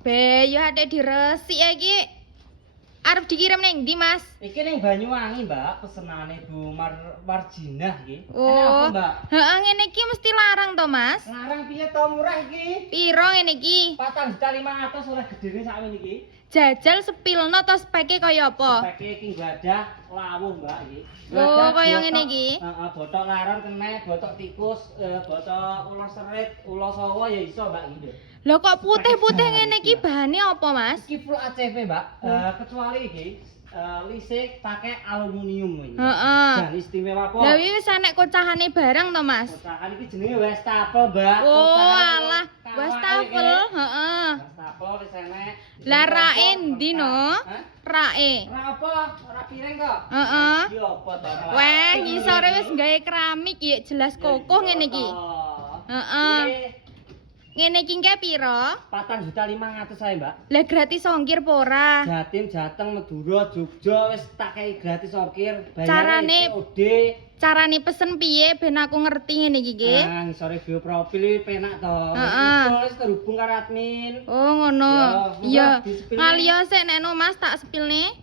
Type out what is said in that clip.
Be, yo ade diresik iki. Arep dikirim ning ndi, Mas? Iki ning Banyuwangi, Mbak, pesenane Bu Marjinah iki. Oh. Enak apa, Mbak? Heeh, ngene iki mesti larang to, Mas? Larang piye to murah iki? Piro ngene iki? 4.500.000 oleh gedene sakmene iki. Jajal sepilno to speke kaya apa? Speke iki nggadah lawuh, Mbak iki. Oh, kaya ngene iki. Heeh, botok laron kena, botok tikus, botok ulo serit, ulo sawo ya iso, Mbak iki. Lho kok putih-putih ngene iki bahane apa, Mas? Iki full ACV, Mbak. Kecuali iki lisik pakai aluminium ini. Heeh. Jan istimewa apa? Lah iki wis enek kocahane barang to, Mas? Kocakan iki jenenge wastafel, Mbak. Oh, Kocakan alah, kawah wastafel, iki. heeh. Wastafel wis enek. Lah rae ndi no? Hah? Rae. Ra apa? Ora piring kok. Heeh. Iki apa to? Weh, ngisore wis gawe keramik ya jelas kokoh ngene iki. Heeh. Ngene iki engke piro? 4.500.000 ae, Mbak. Lah gratis ongkir apa ora? Jatim, Jateng, Madura, Jogja wis tak kei gratis ongkir. Carane- COD. Carane pesen piye ben aku ngerti ngene iki, Ki? Nah, sore bioprofil penak to. Heeh. Wis terhubung karo admin. Oh, ngono. Ya, Iya. murah, disepilne. Ngaliyo sik nek no Mas tak sepilne.